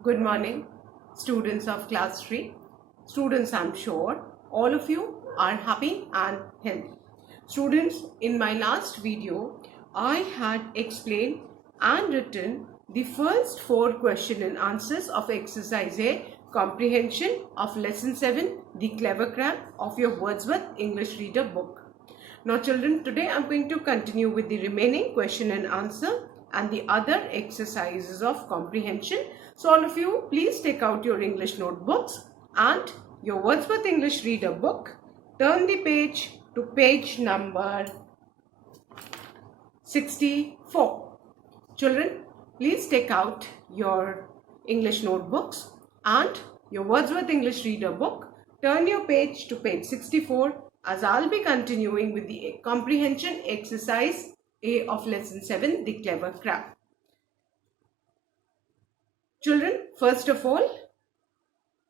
Good morning, students of class 3. Students, I'm sure all of you are happy and healthy. Students, in my last video, I had explained and written the first 4 question and answers of exercise A, comprehension of lesson 7, the clever crab of your Wordsworth English Reader book. Now children, today I'm going to continue with the remaining question and answer and the other exercises of comprehension. So all of you, please take out your English notebooks and your Wordsworth English Reader book. Turn the page to page number 64. Children, please take out your English notebooks and your Wordsworth English Reader book. Turn your page to page 64 as I'll be continuing with the comprehension exercise A of lesson 7, the clever crab. Children, first of all,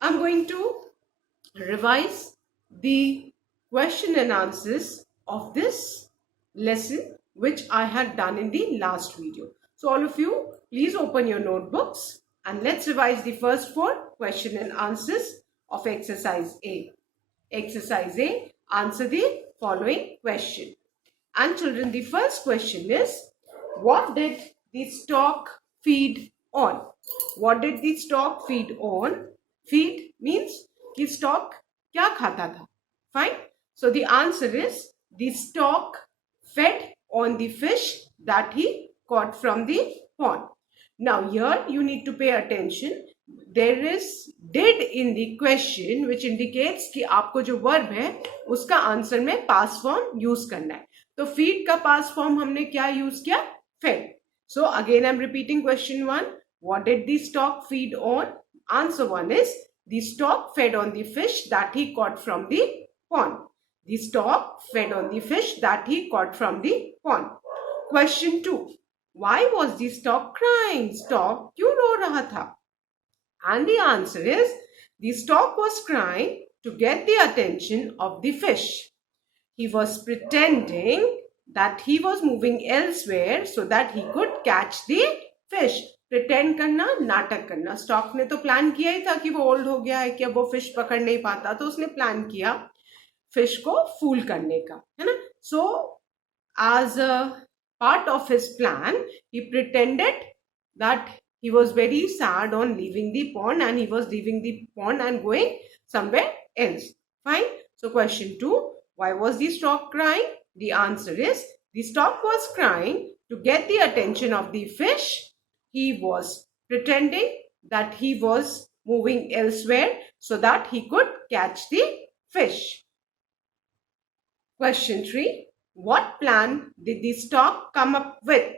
I'm going to revise the question and answers of this lesson which I had done in the last video. So all of you, please open your notebooks and let's revise the first 4 question and answers of exercise A. Exercise A, answer the following question. And children, the first question is, what did the stork feed on? What did the stork feed on? Feed means कि stork क्या खाता था? Fine. So the answer is the stork fed on the fish that he caught from the pond. Now here you need to pay attention. There is did in the question which indicates कि आपको जो verb है उसका answer में past form use करना है. तो feed का past form हमने क्या यूज किया? Fed. So again I'm repeating question 1. What did the stork feed on? Answer 1 is the stork fed on the fish that he caught from the pond. The stork fed on the fish that he caught from the pond. Question 2. Why was the stork crying? Stork क्यों रो रहा था? And the answer is the stork was crying to get the attention of the fish. He was pretending that he was moving elsewhere so that he could catch the fish. Pretend करना, नाटक करना. Stock ने तो plan किया ही था कि वो old हो गया है कि अब वो फिश पकड़ नहीं पाता, तो उसने प्लान किया फिश को फूल करने का, है ना. सो as a part of his plan, he pretended that he was very sad on leaving the pond and he was leaving the pond and going somewhere else. Fine. So question 2, why was the stork crying? The answer is the stork was crying to get the attention of the fish. He was pretending that he was moving elsewhere so that he could catch the fish. Question 3. What plan did the stork come up with?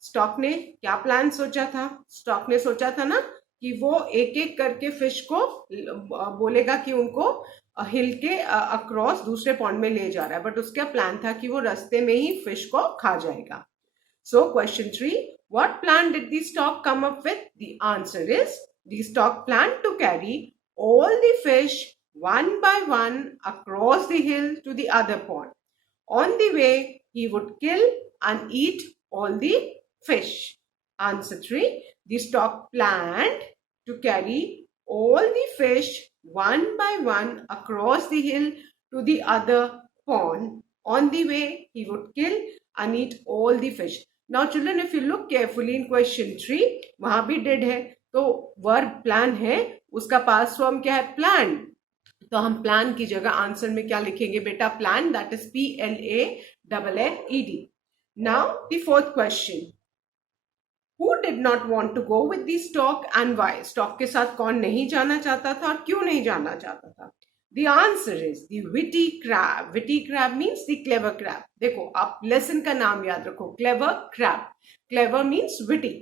Stock ने क्या plan सोचा था? Stock ने सोचा था ना कि वो एक एक करके फिश को बोलेगा कि उनको हिल के अक्रॉस दूसरे पॉन्ड में ले जा रहा है, बट उसका प्लान था कि वो रास्ते में ही फिश को खा जाएगा. So question 3, what plan did the stork come up with? The answer is the stork plan to carry all the fish one by one across the hill to the other pond. On the way, he would kill and eat all the fish. Answer 3. The stork planned to carry all the fish one by one across the hill to the other pond. On the way, he would kill and eat all the fish. Now children, if you look carefully in question 3, वहां भी did है, तो verb plan है, उसका past form क्या है? Planned. तो हम प्लान की जगह आंसर में क्या लिखेंगे बेटा? Plan, that is PLANNED. Now the fourth question, who did not want to go with the stork and why? Stork के साथ कौन नहीं जाना चाहता था और क्यों नहीं जाना चाहता था? The answer is the witty crab. Witty crab means the clever crab. देखो, आप लेसन का नाम याद रखो, clever crab. Clever means witty.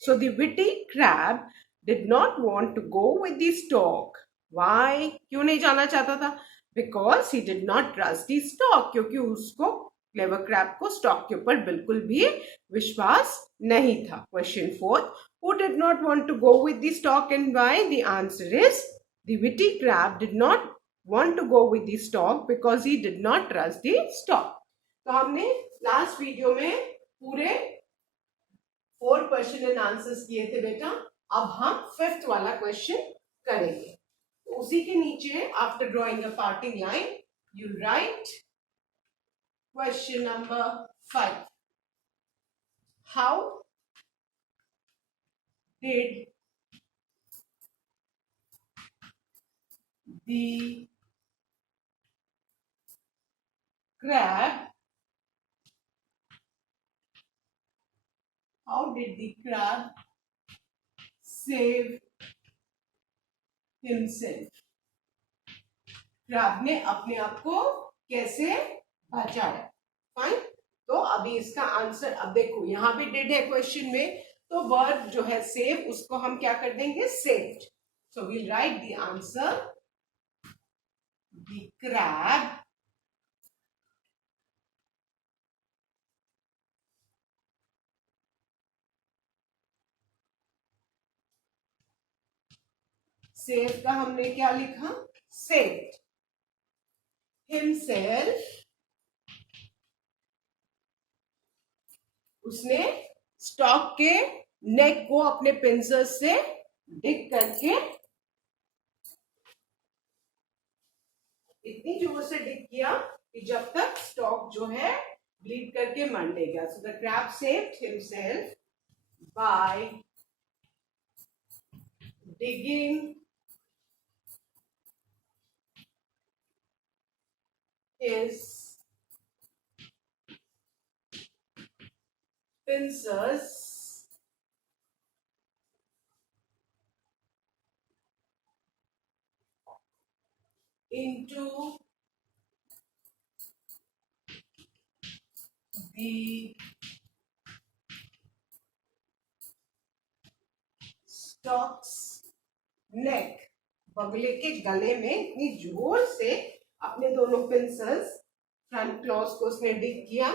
So the witty crab did not want to go with the stork. Why? क्यों नहीं जाना चाहता था? Because he did not trust the stock. क्योंकि उसको क्लेवर क्रैब को स्टॉक के ऊपर बिल्कुल भी विश्वास नहीं था. Question 4, who did not want to go with the stock and why? The answer is the witty crab did not want to go with the stock because he did not trust the stock. तो हमने last video में पूरे 4 question and answers किए थे बेटा. अब हम fifth वाला क्वेश्चन करेंगे। तो उसी के नीचे after drawing a parting line you write question number 5. How did the crab save himself? Crab ने अपने आप को कैसे बचाया? फाइन. तो अभी इसका आंसर, अब देखो यहाँ पे डिड है क्वेश्चन में, तो वर्ब जो है सेव, उसको हम क्या कर देंगे? Saved. So we'll write the answer, the crab save का हमने क्या लिखा? Saved himself. उसने स्टॉक के नेक को अपने पिंसर्स से डिग करके इतनी जोर से डिग किया कि जब तक स्टॉक जो है ब्लीड करके मर नहीं गया. So the crab saved himself by digging his pincers into the stork's neck. बगले के गले में इतनी जोर से अपने दोनों पिंसर्स, फ्रंट क्लॉज को उसने डिग किया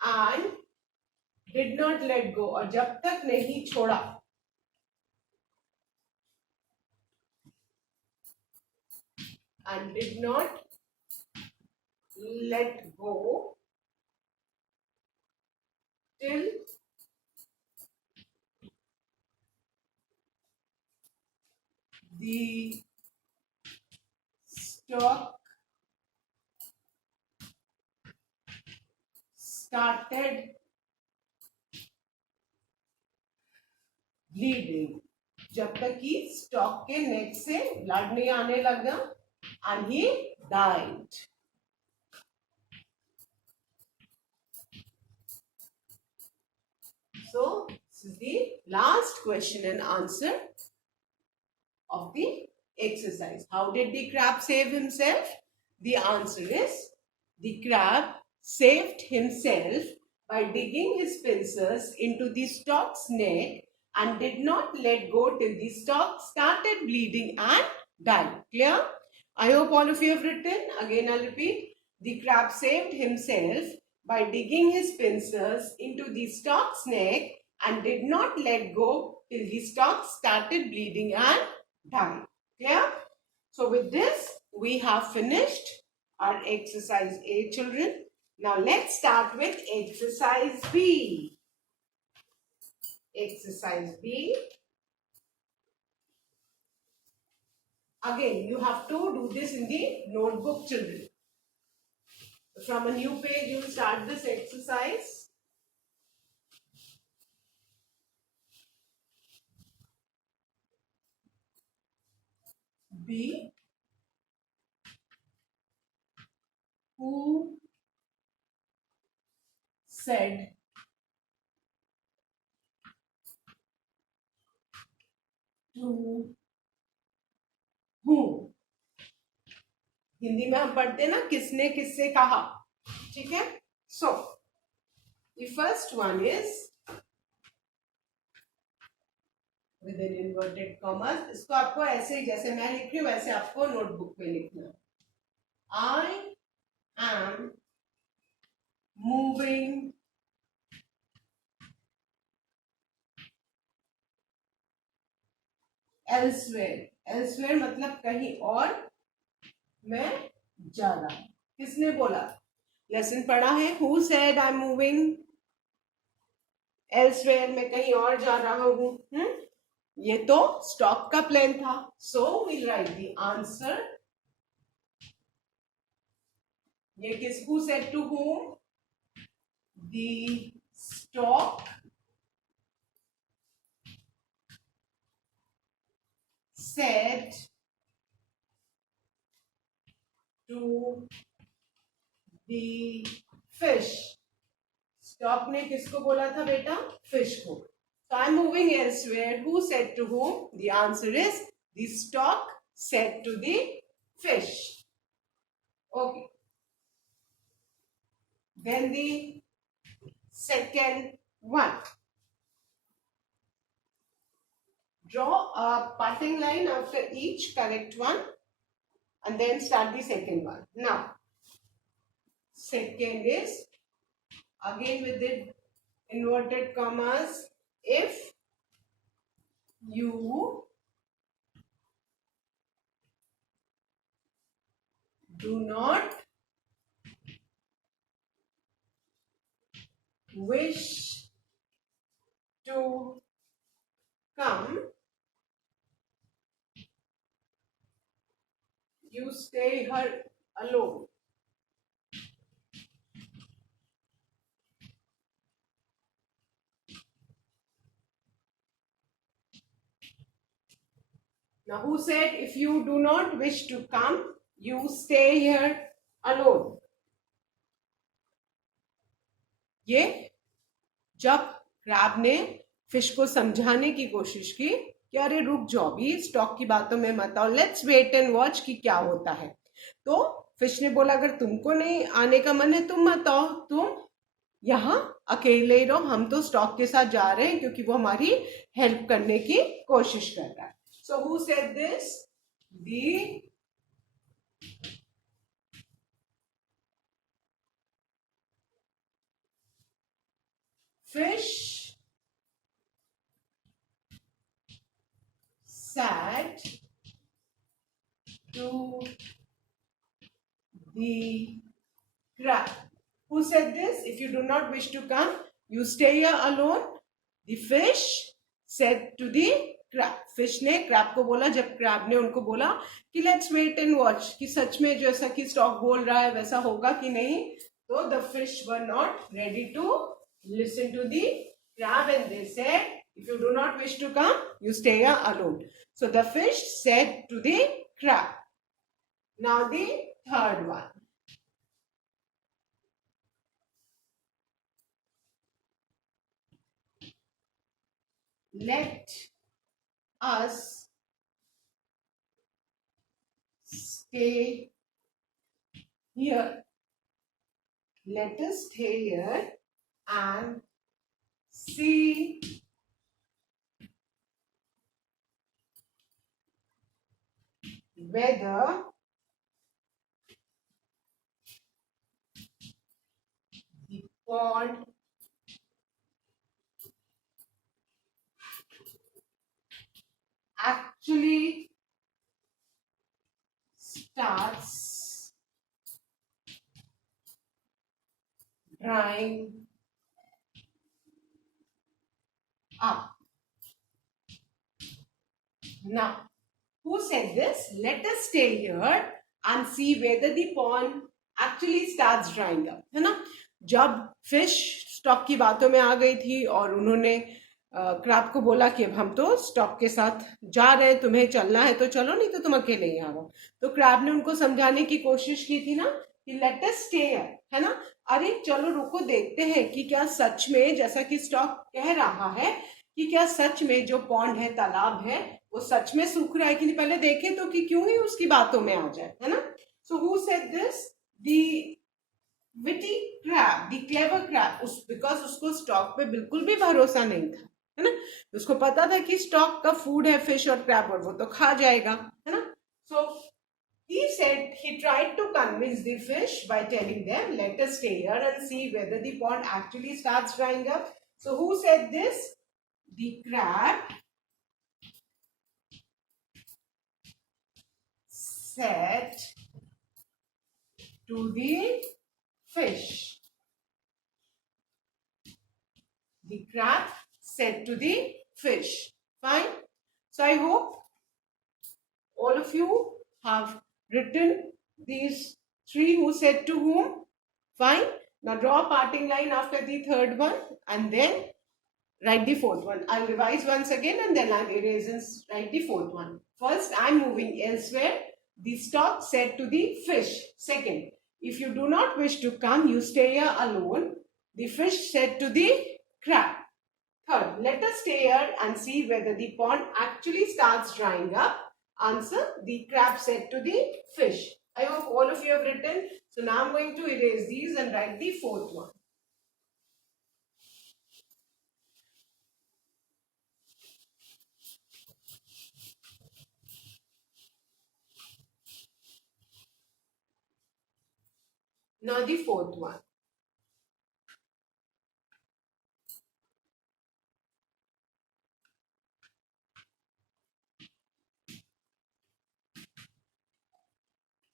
and did not let go, और जब तक नहीं छोड़ा and did not let go till the stalk started bleeding. जब तक कि स्टॉक के नेक से ब्लड नहीं आने लगा and he died. So this is the last question and answer of the exercise. How did the crab save himself? The answer is, the crab saved himself by digging his pincers into the stork's neck and did not let go till the stork started bleeding and died. Clear? I hope all of you have written. Again I'll repeat. The crab saved himself by digging his pincers into the stork's neck and did not let go till the stork started bleeding and died. Clear? So with this, we have finished our exercise A, children. Now let's start with exercise B. Exercise B. Again, you have to do this in the notebook, children. From a new page, you will start this exercise. B. Who said to whom? Hindi में हम पढ़ते हैं ना, किसने किससे कहा. ठीक है? So the first one is with an inverted commas. इसको आपको ऐसे, जैसे मैं लिख रही हूँ वैसे आपको नोटबुक में लिखना. I am moving elsewhere. Elsewhere मतलब कहीं और मैं जा रहा हूं. किसने बोला? लेसन पढ़ा है. Who said I'm moving elsewhere? मैं कहीं और जा रहा हूं. ये तो स्टॉक का प्लान था. So we write the answer. ये किस who said to whom? The stork said to the fish. Stork ने किसको बोला था बेटा? फिश को. So I'm moving elsewhere. Who said to whom? The answer is the stork said to the fish. Okay. Then the second one. Draw a parting line after each correct one and then start the second one. Now, second is again with the inverted commas. If you do not wish to come, you stay here alone. Now, who said if you do not wish to come, you stay here alone? ये जब crab ने fish को समझाने की कोशिश की कि अरे रुक जाओ भी, स्टॉक की बातों में मत आओ, लेट्स वेट एंड वॉच कि क्या होता है. तो फिश ने बोला अगर तुमको नहीं आने का मन है तुम मत आओ, तुम यहाँ अकेले ही रहो, हम तो स्टॉक के साथ जा रहे हैं क्योंकि वो हमारी हेल्प करने की कोशिश कर रहा है. सो who said this? The fish said to the crab. Who said this? If you do not wish to come, you stay here alone. The fish said to the crab. Fish ने crab को बोला, जब crab ने उनको बोला कि let's wait and watch कि सच में जैसा कि स्टॉक बोल रहा है वैसा होगा कि नहीं, तो the fish were not ready to listen to the crab and they said, if you do not wish to come, you stay here alone. So the fish said to the crab. Now the third one. Let us stay here. Let us stay here and see whether the pond actually starts drying up. Now, who said this? Let us stay here and see whether the pond actually starts drying up. है ना? जब fish stock की बातों में आ गई थी और उन्होंने क्रैब को बोला कि अब हम तो स्टॉक के साथ जा रहे हैं, तुम्हें चलना है तो चलो, नहीं तो तुम अकेले ही आओ. तो क्रैब ने उनको समझाने की कोशिश की थी ना कि लेट अस स्टे हियर, है ना, अरे चलो रुको देखते हैं कि क्या सच में जैसा कि स्टॉक कह रहा है कि क्या सच में जो पॉन्ड है, तालाब है, वो सच में सूख रहा है कि नहीं, पहले देखें तो कि क्यों ही उसकी बातों में आ जाए, है ना. सो who said this? The witty crab, the clever crab. Because उसको स्टॉक पे बिल्कुल भी भरोसा नहीं था, है ना. उसको पता था कि स्टॉक का फूड है फिश और क्रैब और वो तो खा जाएगा, है ना. सो he said, he tried to convince the fish by telling them, let us stay here and see whether the pond actually starts drying up. So who said this? The crab said to the fish. The crab said to the fish. Fine. you have written these three who said to whom? Fine. Now draw a parting line after the third one and then write the fourth one. I'll revise once again and then I'll erase and write the fourth one. First, I'm moving elsewhere. The stork said to the fish. Second, if you do not wish to come, you stay here alone. The fish said to the crab. Third, let us stay here and see whether the pond actually starts drying up. Answer, the crab said to the fish. I hope all of you have written. So now I'm going to erase these and write the fourth one. Now the fourth one.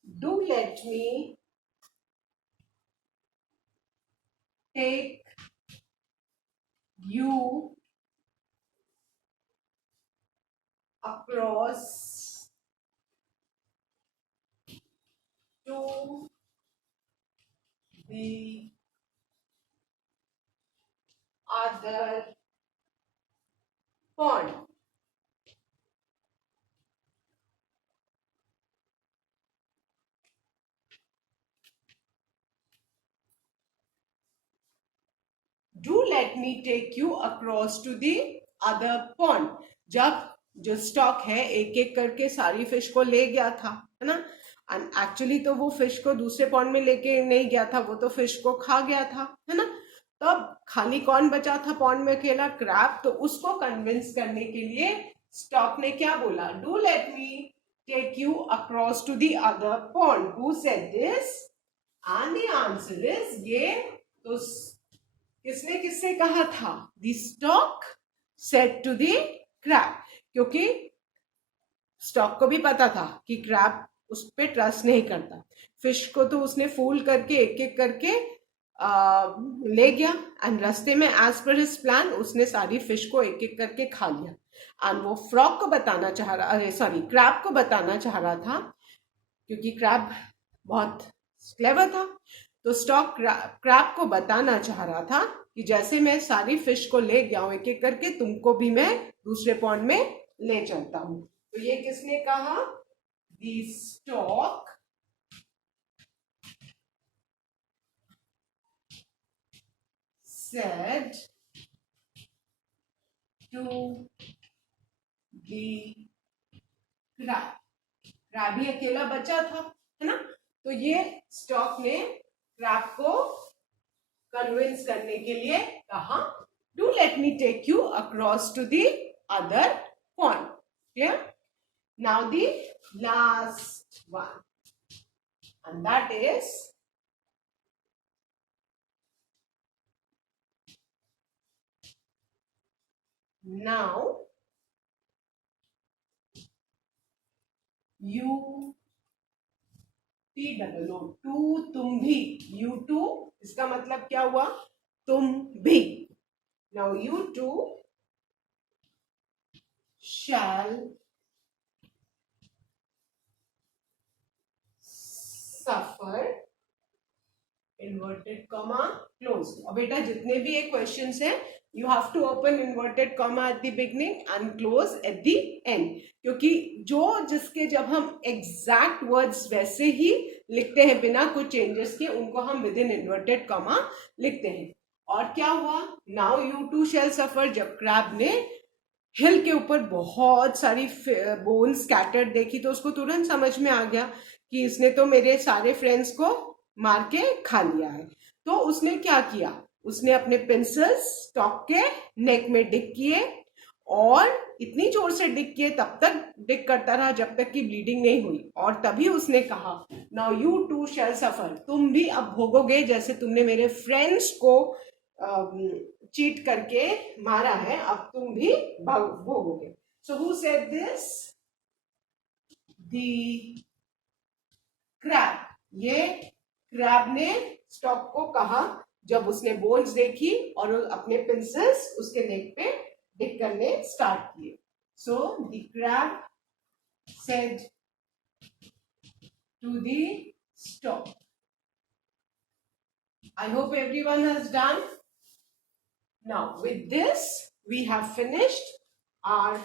Do let me take you across to the other pond. Do let me take you across to the other pond. जब जो stock है एक एक करके सारी fish को ले गया था, है ना, एंड एक्चुअली तो वो फिश को दूसरे पॉन्ड में लेके नहीं गया था, वो तो फिश को खा गया था, है ना। तब खाली कौन बचा था पॉन्ड में? अकेला क्रैब। तो उसको कन्विंस करने के लिए स्टॉक ने क्या बोला? Do let me take you across to the other pond. Who said this? And the answer is ये तो किसने किससे कहा था? The stork said to the crab, क्योंकि स्टॉक को भी पता था कि क्रैब उस पर ट्रस्ट नहीं करता। फिश को तो उसने फूल करके एक एक करके ले गया एंड रास्ते में एज पर हिज प्लान उसने सारी फिश को एक एक करके खा लिया। एंड वो फ्रॉग को बताना चाह रहा, अरे सॉरी, क्रैब को बताना चाह रहा था, क्योंकि क्रैब बहुत क्लेवर था। तो स्टॉक क्रैब को बताना चाह रहा था कि जैसे मैं सारी फिश को ले गया हूं एक एक करके, तुमको भी मैं दूसरे पॉन्ड में ले चलता हूं। तो ये किसने कहा? The stork said to the crab. Crab ही अकेला बचा था, है ना। तो ये स्टॉक ने क्रैब को कन्विंस करने के लिए कहा, do let me take you across to the other pond. Clear? Now the last one, and that is now you T double O too, तुम भी, यू टू, इसका मतलब क्या हुआ? तुम भी। Now you too shall suffer inverted comma close. और बेटा जितने भी ये क्वेश्चंस हैं, you have to open inverted comma at the beginning and close at the end, क्योंकि जो जिसके जब हम एग्जैक्ट वर्ड्स वैसे ही लिखते हैं बिना कुछ चेंजेस के, उनको हम विद इन इन्वर्टेड कॉमा लिखते हैं। और क्या हुआ? नाउ यू टू शैल सफर, जब क्रैब ने हिल के ऊपर बहुत सारी बोन स्कैटर्ड देखी तो उसको तुरंत समझ में आ गया कि इसने तो मेरे सारे फ्रेंड्स को मार के खा लिया है। तो उसने क्या किया? उसने अपने पिंसल्स स्टॉक के नेक में डिग किए और इतनी जोर से डिग किए, तब तक डिग करता रहा जब तक कि ब्लीडिंग नहीं हुई। और तभी उसने कहा, नाउ यू टू शैल सफर, तुम भी अब भोगोगे जैसे तुमने मेरे फ्रेंड्स को चीट करके मारा है, अब तुम भी भोगोगे। So who said this? The crab. ये क्रैब ने स्टॉक को कहा जब उसने बोन्स देखी और अपने पिंसल्स उसके नेक पे डिग करने स्टार्ट किए। So the crab said to the stop. I hope everyone has done. Now with this, we have finished our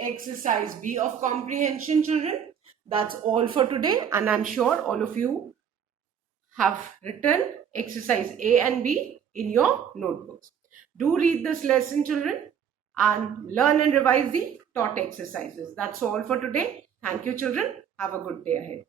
exercise B of comprehension, children. That's all for today, and I'm sure all of you have written exercise A and B in your notebooks. Do read this lesson, children, and learn and revise the taught exercises. That's all for today. Thank you, children. Have a good day ahead.